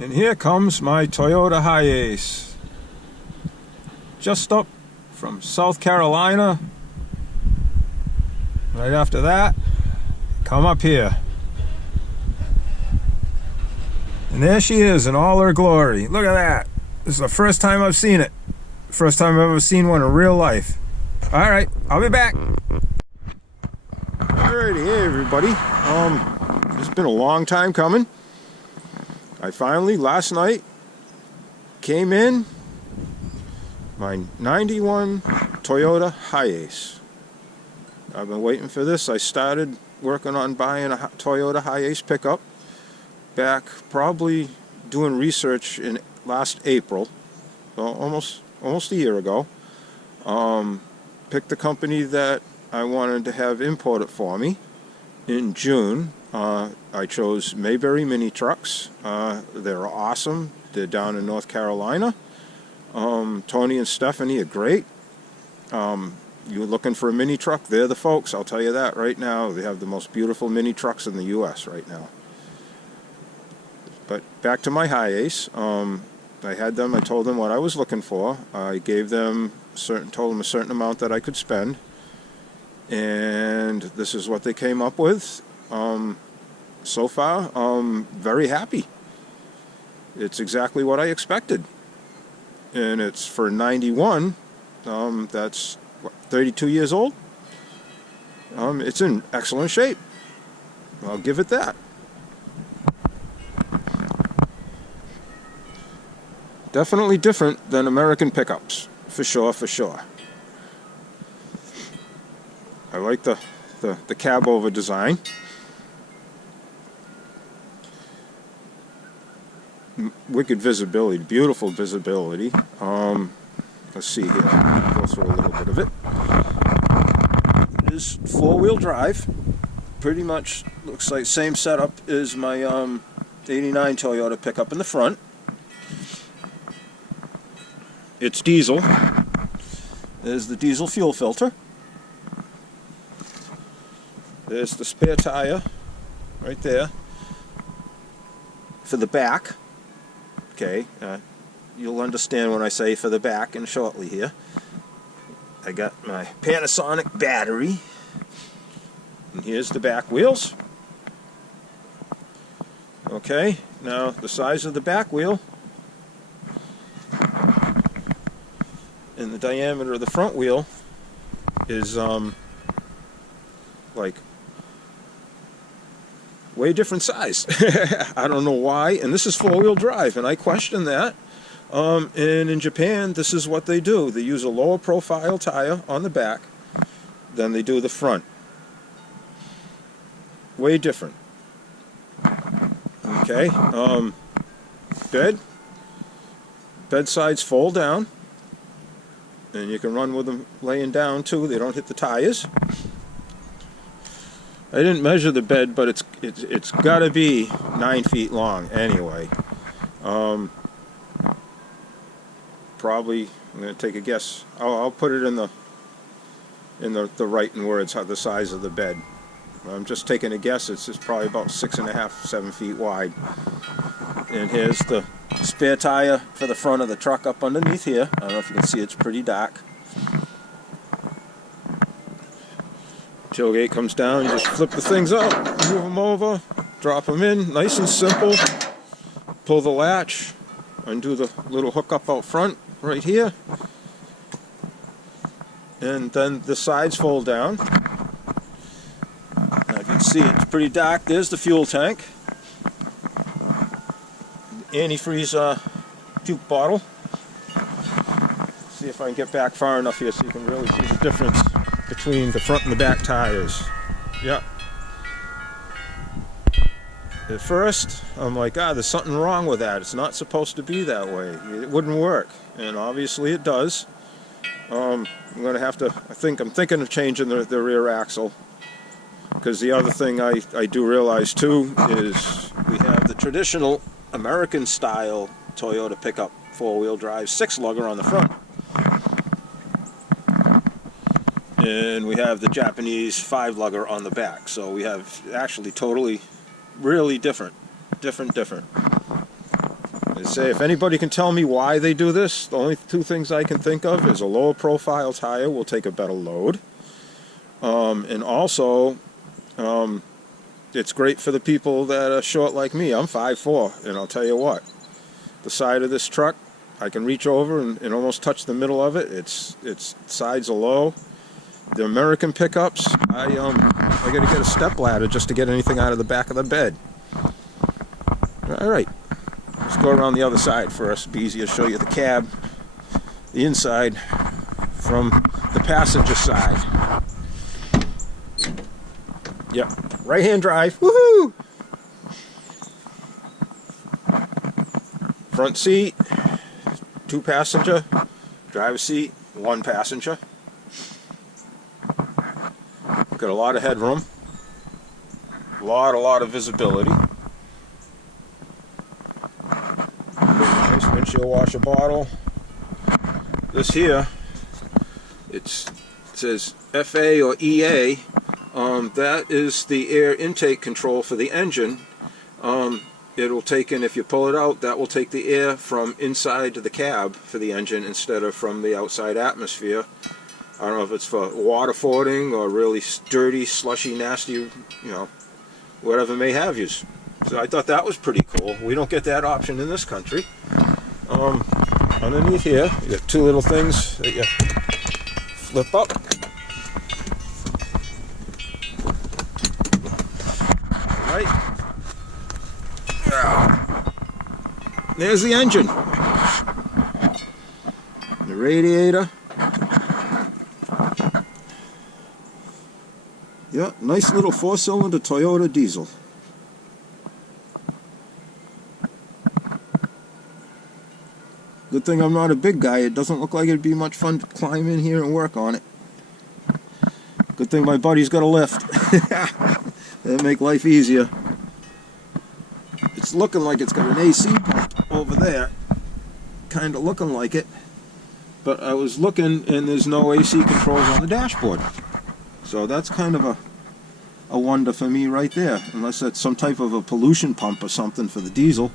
And here comes my Toyota Hiace. Just up from South Carolina. Right after that, come up here. And there she is in all her glory. Look at that. This is the first time I've seen it. First time I've ever seen one in real life. Alright, I'll be back. Alrighty, hey everybody. It's been a long time coming. I finally, last night, came in my 91 Toyota Hiace. I've been waiting for this. I started working on buying a Toyota Hiace pickup back, probably doing research in last April, so almost a year ago. Picked the company that I wanted to have import it for me in June. I chose Mayberry Mini Trucks. They're awesome. They're down in North Carolina. Tony and Stephanie are great. You're looking for a mini truck, they're the folks, I'll tell you that right now. They have the most beautiful mini trucks in the U.S. right now. But back to my Hiace. I told them what I was looking for. I gave them told them a certain amount that I could spend. And this is what they came up with. So far, very happy. It's exactly what I expected. And it's for 91, that's what, 32 years old. It's in excellent shape. I'll give it that. Definitely different than American pickups, for sure, for sure. I like the cab over design. Wicked visibility, beautiful visibility. Let's see here, I'll go through a little bit of it. It is four-wheel drive. Pretty much looks like same setup as my 89 Toyota pickup in the front. It's diesel. There's the diesel fuel filter. There's the spare tire right there for the back. Okay, you'll understand when I say for the back and shortly here. I got my Panasonic battery. And here's the back wheels. Okay, now the size of the back wheel and the diameter of the front wheel is like way different size. I don't know why, and this is four-wheel drive, and I question that. And in Japan, this is what they do. They use a lower profile tire on the back than they do the front. Way different. Okay, bed sides fold down, and you can run with them laying down too. They don't hit the tires. I didn't measure the bed, but it's got to be 9 feet long anyway. Probably, I'm going to take a guess. I'll put it in the writing words, how the size of the bed. I'm just taking a guess. It's probably about 6.5, 7 feet wide. And here's the spare tire for the front of the truck up underneath here. I don't know if you can see, it's pretty dark. Tailgate comes down, you just flip the things up, move them over, drop them in, nice and simple. Pull the latch, undo the little hookup out front right here. And then the sides fold down. Now you can see it's pretty dark. There's the fuel tank. Antifreeze puke bottle. See if I can get back far enough here so you can really see the difference between the front and the back tires. Yeah. At first, I'm like, there's something wrong with that. It's not supposed to be that way. It wouldn't work. And obviously it does. I'm going to have to, I'm thinking of changing the rear axle. Because the other thing I do realize too is we have the traditional American style Toyota pickup 4-wheel drive 6-lugger on the front. And we have the Japanese 5-lugger on the back. So we have actually totally, really different. They say if anybody can tell me why they do this, the only two things I can think of is a lower profile tire will take a better load. And also, it's great for the people that are short like me. I'm 5'4", and I'll tell you what, the side of this truck, I can reach over and almost touch the middle of it. Its sides are low. The American pickups, I got to get a step ladder just to get anything out of the back of the bed. All right, let's go around the other side first. It'll be easier to show you the cab, the inside from the passenger side. Yep, right-hand drive. Woohoo! Front seat, 2 passenger, driver's seat, 1 passenger. Got a lot of headroom, a lot of visibility. Nice windshield washer bottle. This here, it says FA or EA. That is the air intake control for the engine. It'll take in, if you pull it out, that will take the air from inside the cab for the engine instead of from the outside atmosphere. I don't know if it's for water fording or really dirty, slushy, nasty, you know, whatever may have you. So I thought that was pretty cool. We don't get that option in this country. Underneath here, you got 2 little things that you flip up. Right. There's the engine. The radiator. Yeah, nice little 4-cylinder Toyota diesel. Good thing I'm not a big guy. It doesn't look like it'd be much fun to climb in here and work on it. Good thing my buddy's got a lift. That'll make life easier. It's looking like it's got an AC pump over there. Kind of looking like it. But I was looking and there's no AC controls on the dashboard. So that's kind of a wonder for me right there, unless that's some type of a pollution pump or something for the diesel.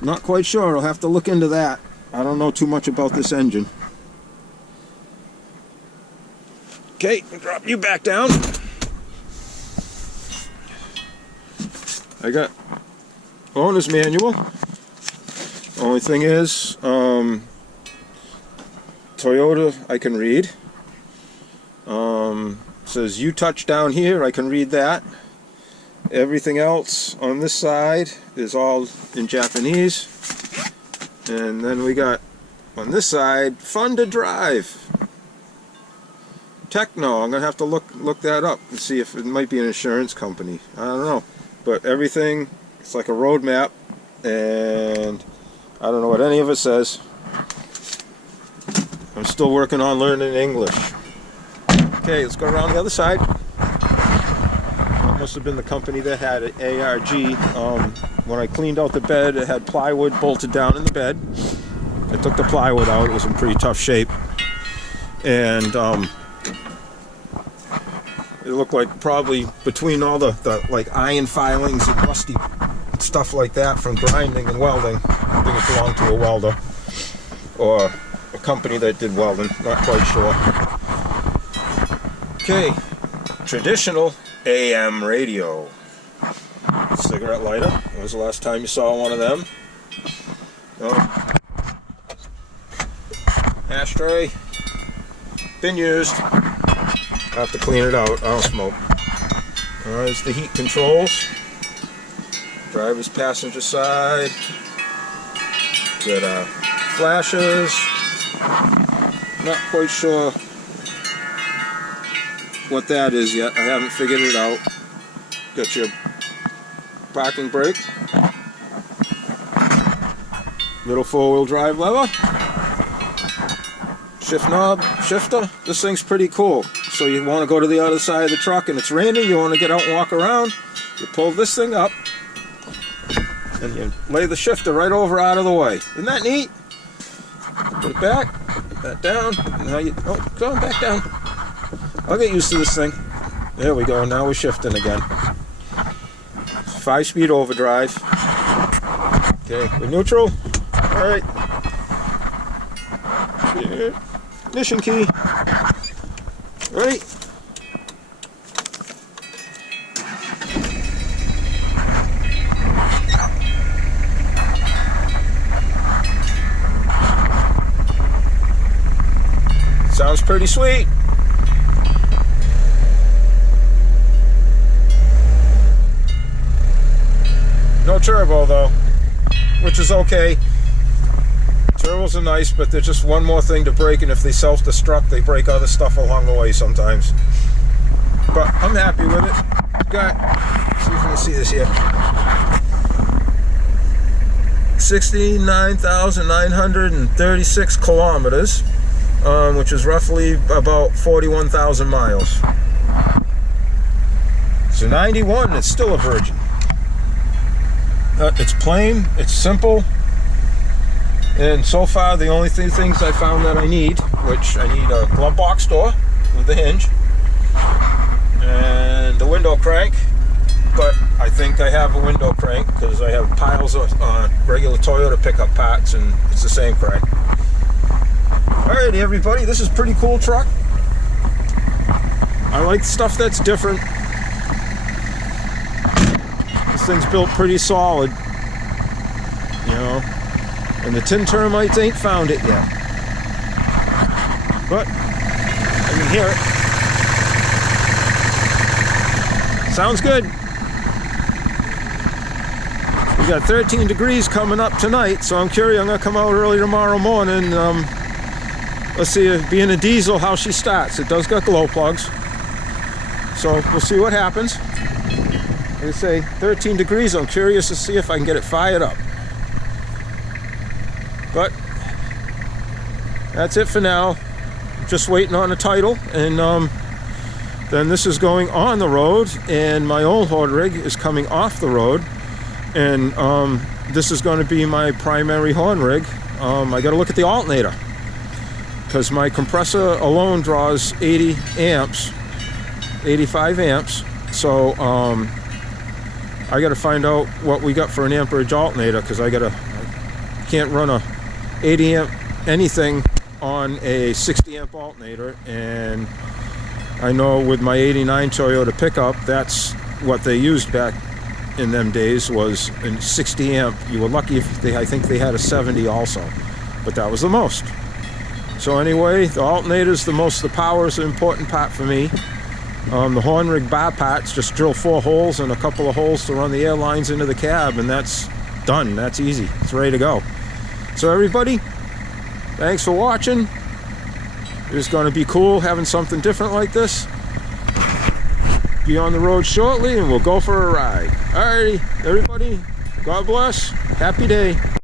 Not quite sure, I'll have to look into that. I don't know too much about this engine. Okay, drop you back down. I got owner's manual. Only thing is, Toyota I can read. Says you touch down here, I can read that. Everything else on this side is all in Japanese. And then we got on this side, fun to drive. Techno, I'm gonna have to look that up and see if it might be an insurance company. I don't know. But everything, it's like a road map, and I don't know what any of it says. I'm still working on learning English. Okay, let's go around the other side. That must have been the company that had it, ARG. When I cleaned out the bed, it had plywood bolted down in the bed. I took the plywood out, it was in pretty tough shape. And it looked like probably between all the like iron filings and rusty stuff like that from grinding and welding. I think it belonged to a welder or a company that did welding, not quite sure. Okay, traditional AM radio. Cigarette lighter. When was the last time you saw one of them? No. Ashtray. Been used. I have to clean it out. I don't smoke. There's the heat controls. Driver's passenger side. Got flashes. Not quite sure what that is yet. I haven't figured it out. Got your parking brake. Little 4-wheel drive lever. Shift knob, shifter. This thing's pretty cool. So you want to go to the other side of the truck and it's raining, you want to get out and walk around, you pull this thing up and you lay the shifter right over out of the way. Isn't that neat? Put it back, put that down, and now you, oh, go on back down. I'll get used to this thing. There we go, now we're shifting again. 5-speed overdrive. Okay, we're neutral. All right. Ignition key. Ready? Sounds pretty sweet. No turbo though, which is okay. Turbos are nice, but they're just one more thing to break, and if they self-destruct, they break other stuff along the way sometimes. But I'm happy with it. Got, see if you can see this here. 69,936 kilometers, which is roughly about 41,000 miles. So 91, it's still a virgin. It's plain, it's simple, and so far the only two things I found that I need, which I need a glove box door with the hinge and the window crank, but I think I have a window crank because I have piles of regular Toyota pickup parts and it's the same crank. Alrighty everybody, this is a pretty cool truck. I like stuff that's different. This thing's built pretty solid, you know, and the tin termites ain't found it yet. But I can hear it. Sounds good. We got 13 degrees coming up tonight, so I'm curious. I'm gonna come out early tomorrow morning. Let's see, being a diesel, how she starts. It does got glow plugs, so we'll see what happens. They say 13 degrees. I'm curious to see if I can get it fired up. But that's it for now. Just waiting on the title, and then this is going on the road, and my old horn rig is coming off the road, and this is going to be my primary horn rig. I got to look at the alternator because my compressor alone draws 80 amps, 85 amps. So I got to find out what we got for an amperage alternator, because I can't run a 80 amp anything on a 60 amp alternator, and I know with my 89 Toyota pickup, that's what they used back in them days, was in 60 amp. You were lucky if I think they had a 70 also, but that was the most. So anyway, the alternator's the power is the important part for me. The horn rig bar parts, just drill 4 holes and a couple of holes to run the air lines into the cab, and that's done. That's easy. It's ready to go. So everybody, thanks for watching. It's going to be cool having something different like this. Be on the road shortly, and we'll go for a ride. Alrighty, everybody, God bless. Happy day.